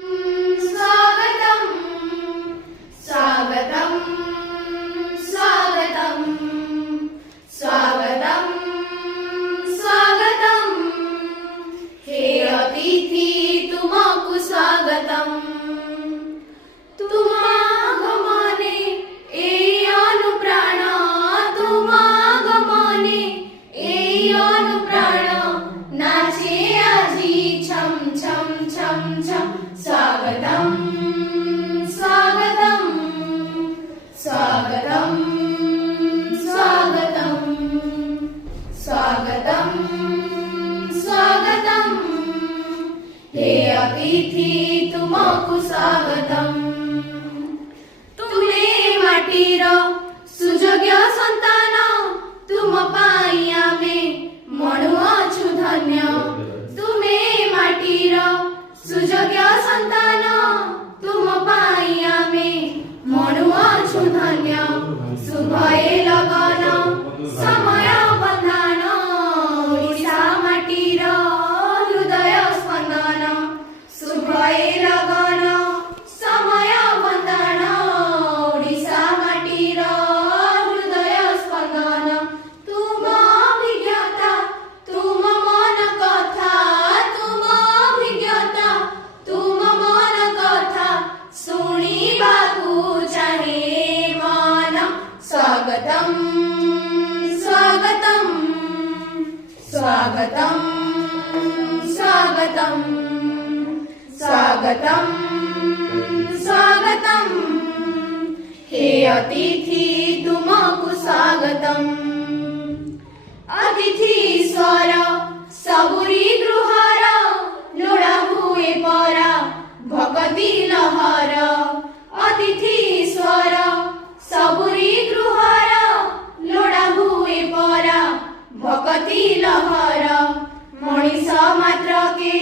स्वागतम स्वागतम स्वागतम स्वागतम स्वागतम हे अतिथि तुमको स्वागतम तुमागमने एई अनुप्राण तुमागमने एई अनुप्राण नाचे आजी छम छम छम छम स्वागतम स्वागतम स्वागतम स्वागतम स्वागतम स्वागतम हे अतिथि तुमको स्वागतम तुमे माटीर सुयोग्य संतान तुम पाई आमे मणुअछु धन्य तुमे माटीर सुयोग्य संतान तुम पाई आमे मणुअछु धन्य शुभए लगन समय बंधन ओडिशा माटीर हृदय स्पंदन शुभए लगन समय बंधन ओडिशा माटीर हृदय स्पंदन तुम अभिज्ञता तुम मन कथा तुम अभिज्ञता तुम मन कथा शुणिबाकु चाहे मन स्वागतम स्वागतम स्वागतम स्वागतम स्वागतम स्वागतम हे अतिथि तुमको स्वागतम अतिथि स्वर सबुरी गृहर लोड़ा हुए परा भगती लहर अतिथि स्वर सबुरी गृहर लोड़ा हुए परा भगती लहर मणिष मात्र के